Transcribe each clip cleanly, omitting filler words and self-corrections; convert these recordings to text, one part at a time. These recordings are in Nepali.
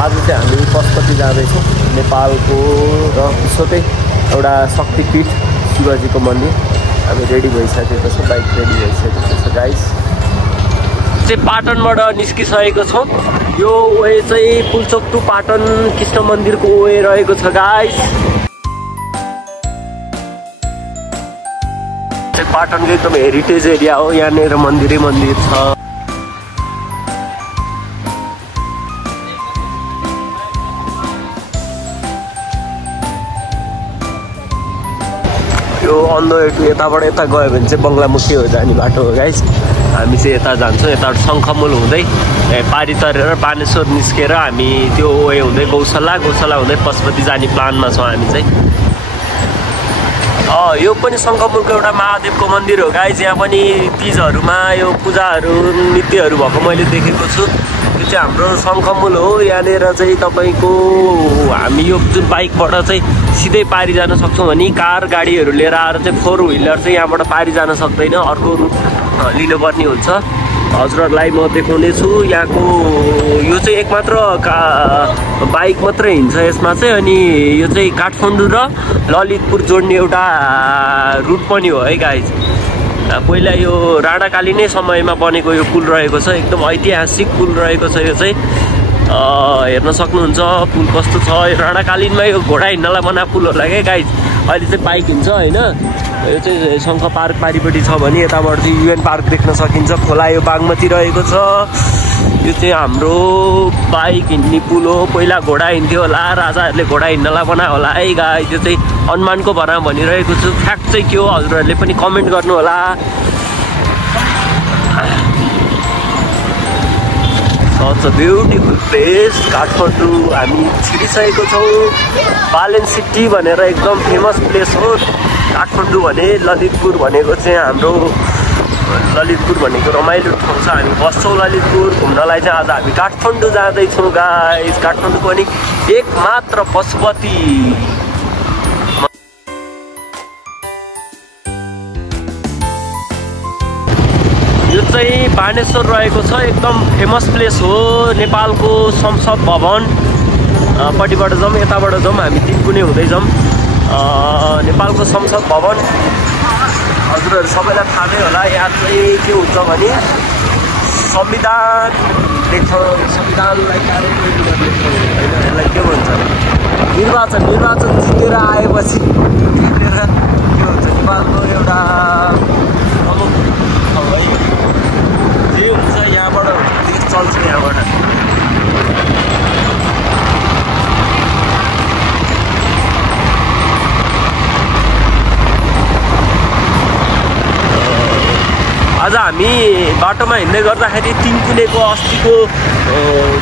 आज चाहिँ हामी पशुपति जाँदैछौँ नेपालको र विश्वकै एउटा शक्तिपीठ शिवजीको मन्दिर। हामी रेडी भइसकेको छौँ, बाइक रेडी भइसकेको छ गाइस। चाहिँ पाटनबाट निस्किसकेको छौँ। यो वे चाहिँ पुल्चोक टु पाटन कृष्ण मन्दिरको वे रहेको छ गाइस। पाटनको एकदम हेरिटेज एरिया हो, यहाँनिर मन्दिरै मन्दिर छ। यो अन द वे टु यताबाट यता गयो भने चाहिँ बङ्गलामुखी हो जाने बाटो हो गाइस। हामी चाहिँ यता जान्छौँ, यता शङ्खमुल हुँदै पारी तरेर बानेश्वर निस्केर हामी त्यो वे हुँदै गौशाला हुँदै पशुपति जाने प्लानमा छौँ हामी चाहिँ। यो पनि शङ्खमुलको एउटा महादेवको मन्दिर हो गाइस। यहाँ पनि तीजहरूमा यो पूजाहरू नृत्यहरू भएको मैले देखेको छु। यो चाहिँ हाम्रो शङ्खमुल हो। यहाँनिर चाहिँ तपाईँको हामी यो जुन बाइकबाट चाहिँ सिधै पारी जान सक्छौँ भने कार गाडीहरू लिएर आएर चाहिँ 4 व्हिलर चाहिँ यहाँबाट पारी जान सक्दैन, अर्को रुट लिनुपर्ने हुन्छ। हजुरहरूलाई म देखाउने छु। यहाँको यो चाहिँ एकमात्र बाइक मात्रै हिँड्छ यसमा चाहिँ। अनि यो चाहिँ काठमाडौँ र ललितपुर जोड्ने एउटा रुट पनि हो है गाइज। पहिला यो राणाकालीनै समयमा बनेको यो पुल रहेको छ, एकदम ऐतिहासिक पुल रहेको छ। यो चाहिँ हेर्न सक्नुहुन्छ पुल कस्तो छ। राणाकालीनमा यो घोडा हिँड्नलाई बना पुल होला क्या गाइज। अहिले चाहिँ बाइक हिँड्छ होइन। यो चाहिँ शङ्ख पार्क पारिपट्टि छ भने यताबाट चाहिँ युएन पार्क देख्न सकिन्छ। खोला यो बागमती रहेको छ। यो चाहिँ हाम्रो बाइक हिँड्ने पुल हो। पहिला घोडा हिँड्थ्यो होला, राजाहरूले घोडा हिँड्नलाई बनायो होला है गाइस। यो चाहिँ अनुमानको भरमा भनिरहेको छु, फ्याक्ट चाहिँ के हो हजुरहरूले पनि कमेन्ट गर्नु होला। Such a beautiful place Kathmandu हामी छिरिसकेको छौँ। बालेन सिटी भनेर एकदम फेमस प्लेस हो काठमाडौँ भने। ललितपुर भनेको चाहिँ हाम्रो ललितपुर भनेको रमाइलो ठाउँ छ। हामी बस्छौँ ललितपुर घुम्नलाई चाहिँ। आज हामी काठमाडौँ जाँदैछौँ गाइस। काठमाडौँ पनि एकमात्र पशुपति यो चाहिँ बानेश्वर रहेको छ, एकदम फेमस प्लेस हो। नेपालको संसद भवन पट्टिबाट जाउँ, यताबाट जाउँ, हामी तिनकुने हुँदै जाउँ। नेपालको संसद भवन हजुरहरू सबैलाई थाहा नै होला। यहाँ चाहिँ के हुन्छ भने संविधान लेख्छ, संविधानलाई कार्यान्वयन गर्ने होइन, यसलाई के भन्छ निर्वाचन जितेर आएपछि यहाँनिर के हुन्छ नेपालको एउटा प्रमुख ठाउँ है। जे हुन्छ यहाँबाट देश चल्छ यहाँबाट। आज हामी बाटोमा हिँड्दै गर्दाखेरि तिनकुनेको अस्तिको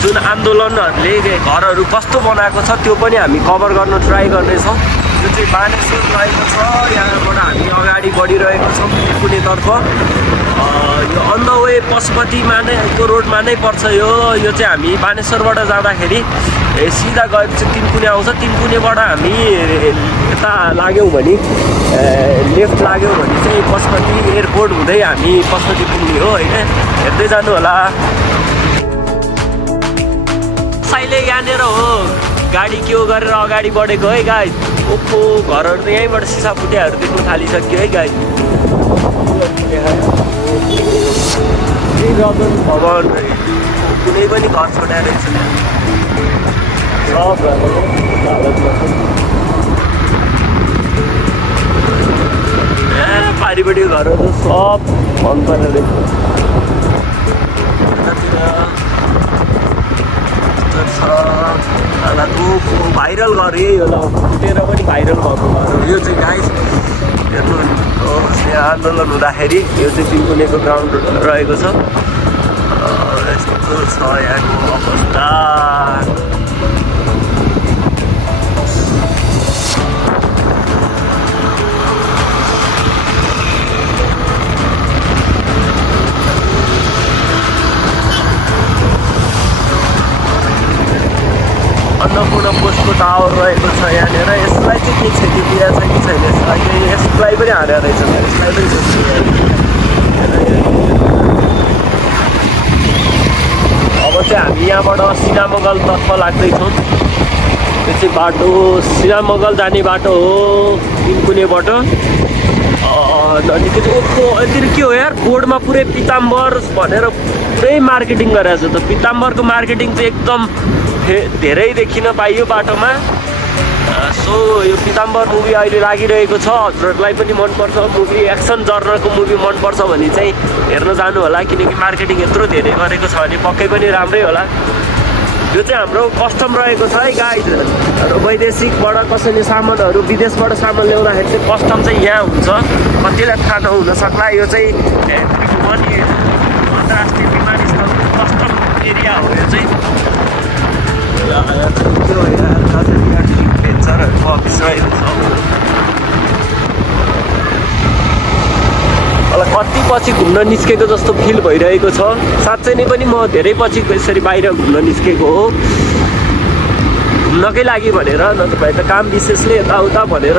जुन आन्दोलनहरूले घरहरू कस्तो बनाएको छ त्यो पनि हामी कभर गर्न ट्राई गर्नेछौँ। यो चाहिँ बानेश्वर रहेको छ, यहाँबाट हामी अगाडि बढिरहेको छौँ तिनकुनेतर्फ। यो अन द वे पशुपतिमा नै को रोडमा नै पर्छ यो। यो चाहिँ हामी बानेश्वरबाट जाँदाखेरि सिधा गएपछि तिनकुने आउँछ। तिनकुनेबाट हामी यता लाग्यौँ भने लेफ्ट लाग्यौँ भने चाहिँ पशुपति एयरपोर्ट हुँदै हामी पशुपति पुग्ने हो होइन। हेर्दै जानु होला। साइले यहाँनिर हो गाडी के हो गरेर अगाडि बढेको है गाइस। ओप्पो घरहरू त यहीँबाट सिसा फुटियाहरू देख्नु थालिसक्यो है गाइस। रतन भवन कुनै पनि घर छोडेर छैन, सब पारिपट्टिको घरहरू सब मन परेर भाइरल घर यही होला, फुटेर पनि भाइरल भएको घर हो यो चाहिँ गाइस। हेर्नु यहाँ आन्दोलन हुँदाखेरि यो चाहिँ तिनकुनेको ग्राउन्ड रहेको छ। यस्तो छ यहाँको अवस्था। अन्नपूर्ण पोस्टको टावर रहेको छ यहाँनिर। यसलाई चाहिँ के छ कि बिहा छ कि छैन यसलाई पनि हालेर रहेछ। यसलाई पनि अब चाहिँ हामी यहाँबाट सिनामगलतर्फ लाग्दैछौँ। यो चाहिँ बाटो सिनामगल जाने बाटो हो तिनकुनेबाट। अनि यतिर के हो यार, बोर्डमा पुरै पिताम्बर भनेर पुरै मार्केटिङ गरेको छ। त पिताम्बरको मार्केटिङ चाहिँ एकदम धेरै देखिन पाइयो बाटोमा। सो यो पिताम्बर मुभी अहिले लागिरहेको छ। हजुरहरूलाई पनि मनपर्छ मुभी, एक्सन जर्नरको मुभी मनपर्छ भने चाहिँ हेर्न जानु होला, किनकि मार्केटिङ यत्रो धेरै गरेको छ भने पक्कै पनि राम्रै होला। यो चाहिँ हाम्रो कस्टम रहेको छ है गाइज। वैदेशिकबाट कसैले सामानहरू विदेशबाट सामान ल्याउँदाखेरि चाहिँ कस्टम चाहिँ यहाँ हुन्छ, कतिलाई थाहा नहुन सक्ला। यो चाहिँ अन्तर्राष्ट्रिय विमानस्थलको कस्टम एरिया हो। यो चाहिँ भेन्चरहरूको अफिस रहेको छ। मलाई कति पछि घुम्न निस्केको जस्तो फिल भइरहेको छ। साँच्चै नै पनि म धेरै पछि यसरी बाहिर घुम्न निस्केको हो, घुम्नकै लागि भनेर, नत्र भए त काम विशेषले यताउता भनेर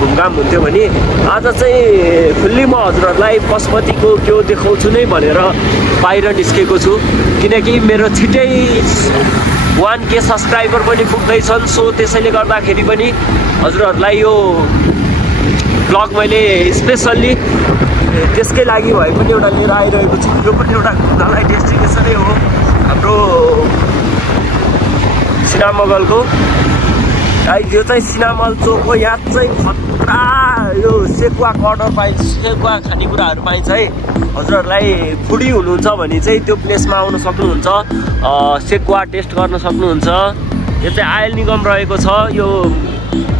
घुमघाम हुन्थ्यो भने आज चाहिँ फुल्ली म हजुरहरूलाई पशुपतिको त्यो देखाउँछु नै भनेर बाहिर निस्केको छु। किनकि मेरो छिट्टै 1K सब्सक्राइबर पनि पुग्दैछन्। सो त्यसैले गर्दाखेरि पनि हजुरहरूलाई यो ब्लग मैले स्पेसल्ली त्यसकै लागि भए पनि एउटा लिएर आइरहेको छु। यो पनि एउटा घुम्नलाई डेस्टिनेसनै हो हाम्रो सिनामगलको। यो चाहिँ सिनामल चोक हो। यहाँ चाहिँ खतरा यो सेकुवा कर्नर पाइन्छ, सेकुवा खानेकुराहरू पाइन्छ है। हजुरहरूलाई फुडी हुनुहुन्छ भने चाहिँ त्यो प्लेसमा आउन सक्नुहुन्छ, सेकुवा टेस्ट गर्न सक्नुहुन्छ। यो चाहिँ आयल निगम रहेको छ। यो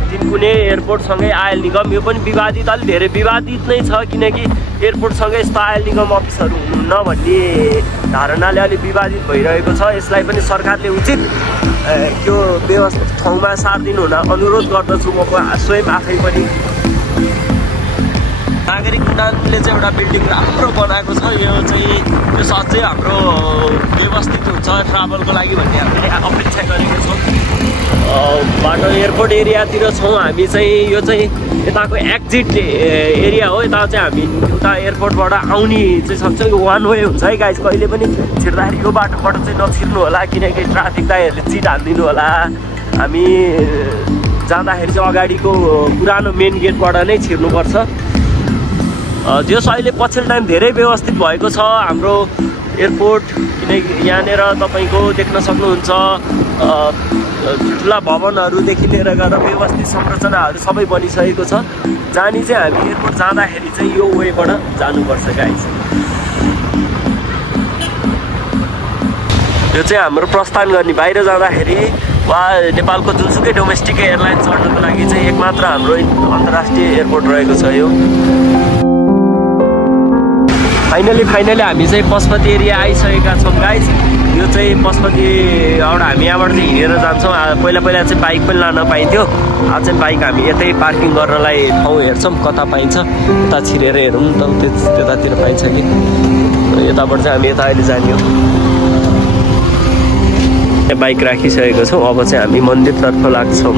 तिनकुने एयरपोर्टसँगै आयल निगम, यो पनि विवादित, अलिक धेरै विवादित नै छ। किनकि एयरपोर्टसँगै यस्तो आयल निगम अफिसहरू हुनुहुन्न भन्ने धारणाले अलिक विवादित भइरहेको छ। यसलाई पनि सरकारले उचित त्यो व्यवस्था ठाउँमा सारिदिनु हुन अनुरोध गर्दछु म स्वयं आफै पनि। नागरिक उड्डानले चाहिँ एउटा बिल्डिङ राम्रो बनाएको छ। यो चाहिँ यो साँच्चै हाम्रो व्यवस्थित हुन्छ ट्राभलको लागि भन्ने हामीले अपेक्षा गरेको छौँ। बाटो एयरपोर्ट एरियातिर छौँ हामी चाहिँ। यो चाहिँ यताको एक्जिट एरिया हो। यता चाहिँ हामी उता एयरपोर्टबाट आउने चाहिँ सक्छ। वान वे हुन्छ है गाइज। कहिले पनि छिर्दाखेरि यो बाटोबाट चाहिँ नछिर्नु होला, किनकि ट्राफिक दाइहरूले चिट हालिदिनु होला। हामी जाँदाखेरि चाहिँ अगाडिको पुरानो मेन गेटबाट नै छिर्नुपर्छ। जस अहिले पछिल्लो टाइम धेरै व्यवस्थित भएको छ हाम्रो एयरपोर्ट। किनकि यहाँनिर तपाईँको देख्न सक्नुहुन्छ ठुला भवनहरूदेखि लिएर गएर व्यवस्थित संरचनाहरू सबै बनिसकेको छ। जाने चाहिँ हामी एयरपोर्ट जाँदाखेरि चाहिँ यो वेबाट जानुपर्छ गाइज। यो चाहिँ हाम्रो प्रस्थान गर्ने बाहिर जाँदाखेरि वा नेपालको जुनसुकै डोमेस्टिक एयरलाइन चढ्नको लागि चाहिँ एकमात्र हाम्रो अन्तर्राष्ट्रिय एयरपोर्ट रहेको छ यो। फाइनली हामी चाहिँ पशुपति एरिया आइसकेका छौँ गाइज। यो चाहिँ पशुपतिबाट हामी यहाँबाट चाहिँ हिँडेर जान्छौँ। पहिला चाहिँ बाइक पनि लान पाइन्थ्यो, आज चाहिँ बाइक हामी यतै पार्किङ गर्नलाई ठाउँ हेर्छौँ कता पाइन्छ। यता छिरेर हेरौँ त त्यतातिर पाइन्छ कि। यताबाट चाहिँ हामी यता अहिले जाने हो। बाइक राखिसकेको छौँ। अब चाहिँ हामी मन्दिरतर्फ लाग्छौँ।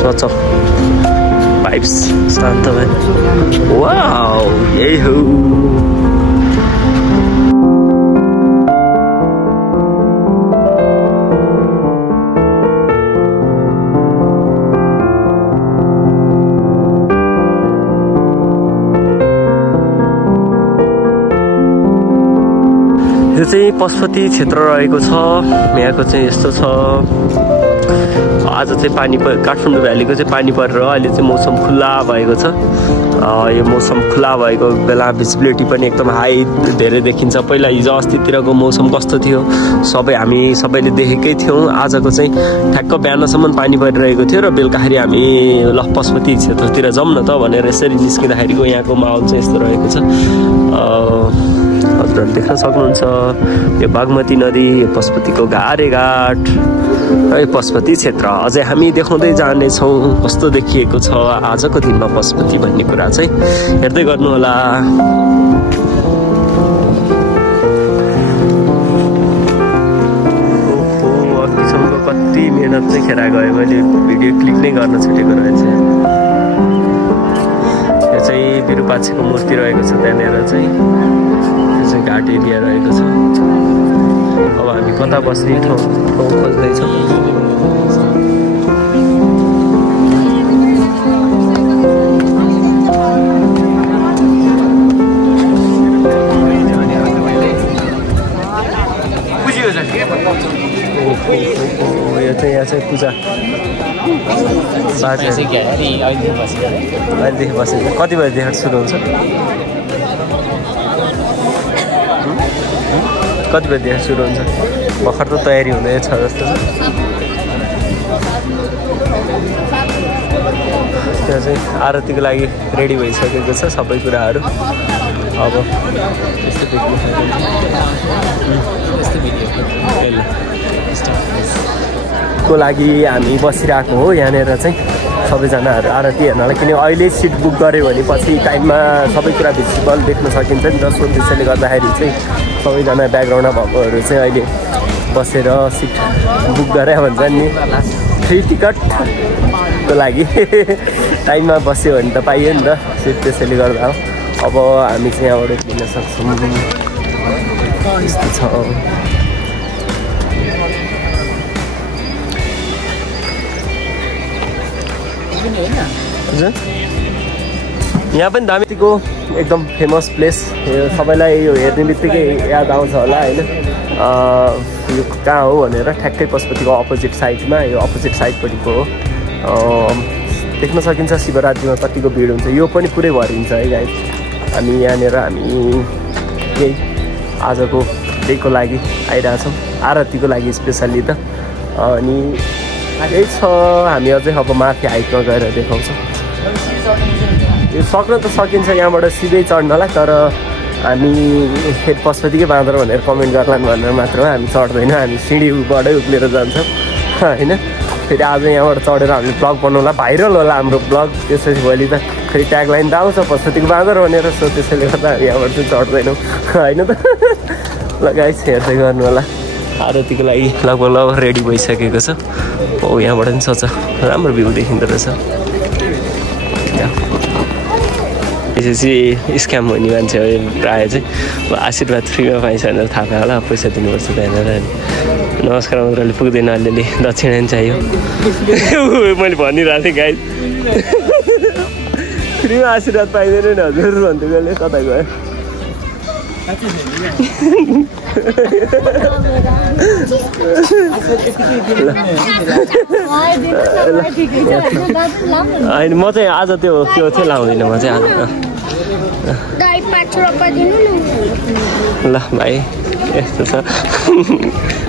सोच भाइब्स शान्त भयो। वाउ यही हो। यो चाहिँ पशुपति क्षेत्र रहेको छ। यहाँको चाहिँ यस्तो छ, आज चाहिँ पानी काठमाडौँ भ्यालीको चाहिँ पानी परेर अहिले चाहिँ मौसम खुल्ला भएको छ। यो मौसम खुल्ला भएको बेला भिजिबिलिटी पनि एकदम हाई धेरै देखिन्छ। पहिला हिजो अस्तितिरको मौसम कस्तो थियो हामी सबैले देखेकै थियौँ। आजको चाहिँ ठ्याक्क बिहानसम्म पानी परिरहेको थियो र बेलुकाखेरि हामी पशुपति क्षेत्रतिर जाउँ न त भनेर यसरी निस्किँदाखेरिको यहाँको माहौल चाहिँ यस्तो रहेको छ। हजुरहरू देख्न सक्नुहुन्छ यो बागमती नदी, पशुपतिको घाट है पशुपति क्षेत्र। अझै हामी देखाउँदै जानेछौँ कस्तो देखिएको छ आजको दिनमा पशुपति भन्ने कुरा चाहिँ हेर्दै गर्नुहोला। किसिमको कति मेहनत चाहिँ खेरा गयो, मैले भिडियो क्लिक नै गर्न छुटेको रहेछ। यो चाहिँ विरूपाक्षीको मूर्ति रहेको छ त्यहाँनिर चाहिँ। यो चाहिँ घाट एरिया रहेको छ। अब हामी कता बस्ने ठाउँ खोज्दैछौँ। यो चाहिँ यहाँ चाहिँ पूजा अहिलेदेखि बसेको। कति बजीदेखि सुरु हुन्छ? कति बजीदेखि सुरु हुन्छ? भर्खर त तयारी हुँदैछ जस्तो छ। त्यहाँ चाहिँ आरतीको लागि रेडी भइसकेको छ सबै कुराहरू। अब यस्तो देख्न सकिन्छ को लागि हामी बसिरहेको हो यहाँनिर चाहिँ सबैजनाहरू आरती हेर्नलाई। किन अहिले सिट बुक गऱ्यो भने पछि टाइममा सबै कुरा भिजिबल देख्न सकिन्छ नि त। सो त्यसैले गर्दाखेरि चाहिँ सबैजना ब्याकग्राउन्डमा भएकोहरू चाहिँ अहिले बसेर सिट बुक गरे भन्छ नि फ्री टिकटको लागि टाइममा बस्यो भने त पाइयो नि त सिट। त्यसैले गर्दा हो अब हामी चाहिँ यहाँबाट लिन सक्छौँ। यस्तो छ। यहाँ पनि दामीको एकदम फेमस प्लेस। यो सबैलाई यो हेर्ने बित्तिकै याद आउँछ होला होइन। यो कहाँ हो भनेर ठ्याक्कै पशुपतिको अपोजिट साइडमा, यो अपोजिट साइडपट्टिको हो। देख्न सकिन्छ शिवरात्रिमा कतिको भिड हुन्छ। यो पनि पुरै भरिन्छ है गाइस। हामी यहाँनिर यही आजको डेको लागि आइरहेछौँ, आरतीको लागि स्पेसल्ली त। अनि यही छ। हामी अझै अब माथि हाइटमा गएर देखाउँछौँ। यो सक्न त सकिन्छ यहाँबाट सिधै चढ्नलाई, तर हामी फेरि पशुपतिकै बाँदर भनेर कमेन्ट गर्लान् भनेर मात्र हो। हामी चढ्दैनौँ, हामी सिँढीबाटै उक्लेर जान्छौँ होइन। फेरि आज यहाँबाट चढेर हामीले ब्लग बनाउला, भाइरल होला हाम्रो ब्लग। त्यसपछि भोलि त फेरि ट्यागलाइन त आउँछ पशुपतिको बाँदर भनेर। सो त्यसैले गर्दा हामी यहाँबाट चाहिँ चढ्दैनौँ होइन त। ल गाइस हेर्दै गर्नु होला। आरतीको लागि लगभग रेडी भइसकेको छ। हो यहाँबाट पनि सोच राम्रो भ्यू देखिँदो रहेछ। त्यसपछि स्क्याम हुने मान्छे हो प्रायः चाहिँ। आशीर्वाद फ्रीमा पाइन्छ भनेर थाहा पायो होला, पैसा दिनुपर्छ त्यहाँनिर। नमस्कार मात्रले पुग्दैन, अलिअलि दक्षिणा पनि चाहियो। मैले भनिरहेको थिएँ गाइस फ्रीमा आशीर्वाद पाइँदैन नि हजुर भन्थ्यो। कहिले कता गयो? होइन म चाहिँ आज त्यो चाहिँ लाउँदिनँ म चाहिँ आज। ल भाइ यस्तो छ।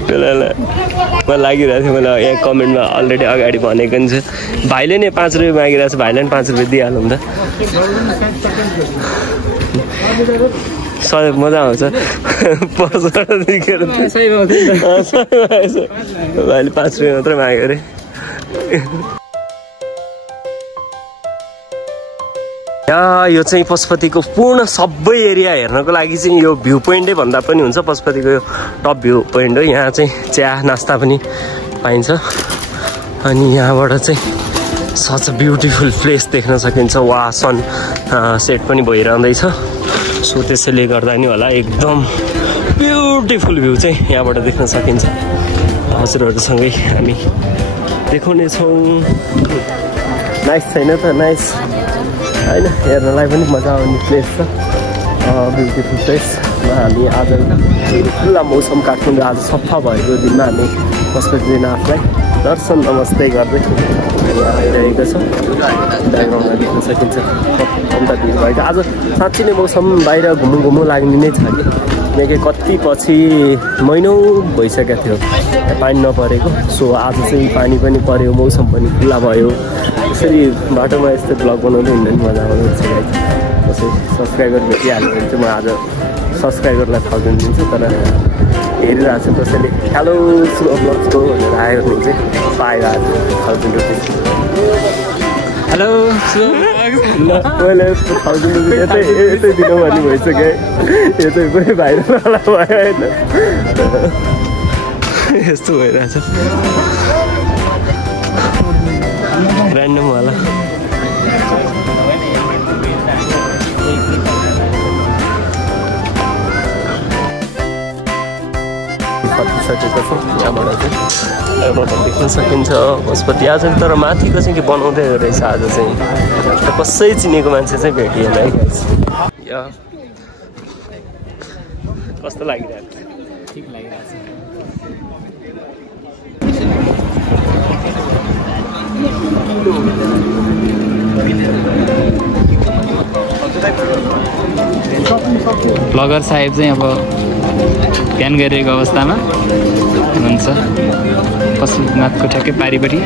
ल म लागिरहेको थिएँ। मैले यहाँ कमेन्टमा अलरेडी अगाडि भनेको नि छु। भाइले नै 5 रुपियाँ मागिरहेको छ, भाइलाई पनि 5 रुपियाँ दिइहालौँ त। सधैँ मजा आउँछ भाइले 5 रुपियाँ मात्रै माग्यो अरे। यो चाहिँ पशुपतिको पूर्ण सबै एरिया हेर्नको लागि चाहिँ यो भ्यू पोइन्टै भन्दा पनि हुन्छ। पशुपतिको यो टप भ्यू पोइन्ट हो। यहाँ चाहिँ चिया नास्ता पनि पाइन्छ। अनि यहाँबाट चाहिँ सच अ ब्युटिफुल प्लेस देख्न सकिन्छ। वा सन सेट पनि भइरहँदैछ। सो त्यसैले गर्दा नि होला एकदम ब्युटिफुल भ्यू चाहिँ यहाँबाट देख्न सकिन्छ। हजुरहरूसँगै हामी देखाउनेछौँ। नाइस छैन त? नाइस होइन, हेर्नलाई पनि मजा आउने प्लेस छ। ब्युटिफुल प्लेसमा हामी आज खुल्ला मौसम काठमाडौँ आज सफा भएको दिनमा हामी पशुपतिनाथलाई दर्शन नमस्ते गर्दै यहाँ आइरहेको छ। ब्याकग्राउन्डमा देख्न सकिन्छ कम्ता भिड भएको। आज साँच्ची नै मौसम बाहिर घुम्नु लाग्ने नै छ कि किनकि कति पछि महिनौ भइसकेको थियो पानी नपरेको। सो आज चाहिँ पानी पनि पऱ्यो, मौसम पनि खुल्ला भयो। यसरी बाटोमा यस्तो ब्लग बनाउँदै हिँड्दा पनि मजा आउँछ। कसै सब्सक्राइबर भेटिहाल्यो भने चाहिँ म आज सब्सक्राइबरलाई 1000 दिन्छु। तर हेरिरहेको छु कसैले हेलो स्लो ब्लग्सको भनेर आयो भने चाहिँ पायो आज 1000 रुपियाँ। हेलो मैले 1000 रुपियाँ यतै दिनु भन्ने भइसक्यो। यो चाहिँ पुरै भाइरल भयो होइन, यस्तो भइरहेछ। ऱ्यान्डम होला फर्किसकेको छौँ यहाँबाट चाहिँ देख्न सकिन्छ पशुपति आज तर माथिको चाहिँ के बनाउँदै रहेछ आज चाहिँ कसै चिनेको मान्छे चाहिँ भेटिएन है यहाँ कस्तो लागिरहेको छ ठिक लागिरहेको छ ब्लगर साहेब चाहिँ अब ध्यान गरिरहेको अवस्थामा हुनुहुन्छ पशुपतिनाथको ठ्याक्कै पारिपट्टि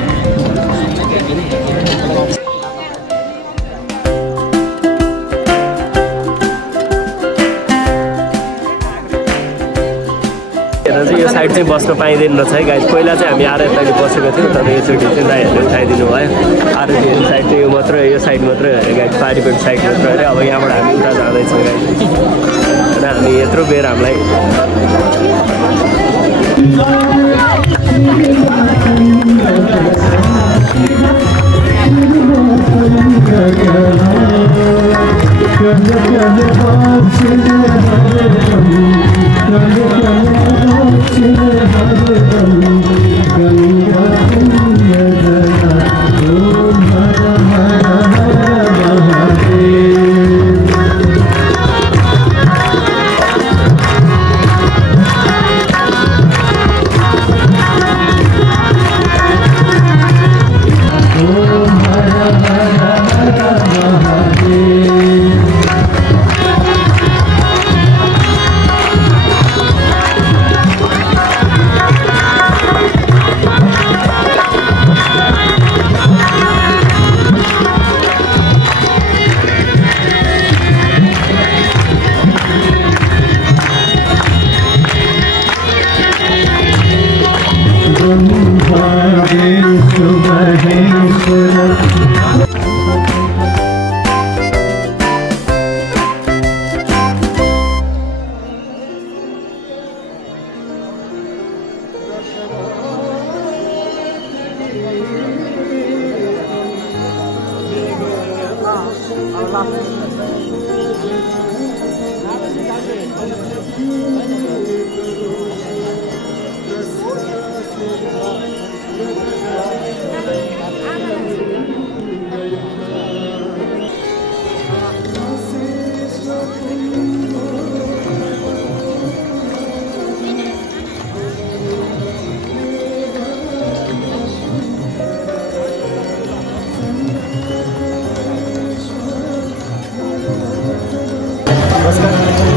यो साइड चाहिँ बस्न पाइँदैन रहेछ है गाइस पहिला चाहिँ हामी आएर यता बसेको थियौँ तर योचोटि चाहिँ दाइहरूले उठाइदिनु भयो आरती साइड चाहिँ यो मात्रै यो साइड मात्रै हेऱ्यो गाइस पारिपट्टि साइड मात्रै हेऱ्यो अब यहाँबाट हामी उता जाँदैछौँ गाइस होइन हामी यत्रो बेर हामीलाई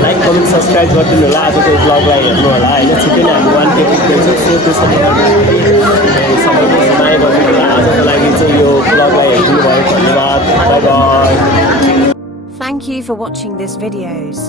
लाइक कमेन्ट सब्सक्राइब गरिदिनु होला आजको ब्लगलाई हेर्नु होला होइन छिट्टै नै हामी 1K पुग्दैछौँ सो त्यो सबैमा माया गरिदिनु होला आजको लागि चाहिँ यो ब्लगलाई हेरिदिनु भयो धन्यवाद by by Thank you for watching this videos.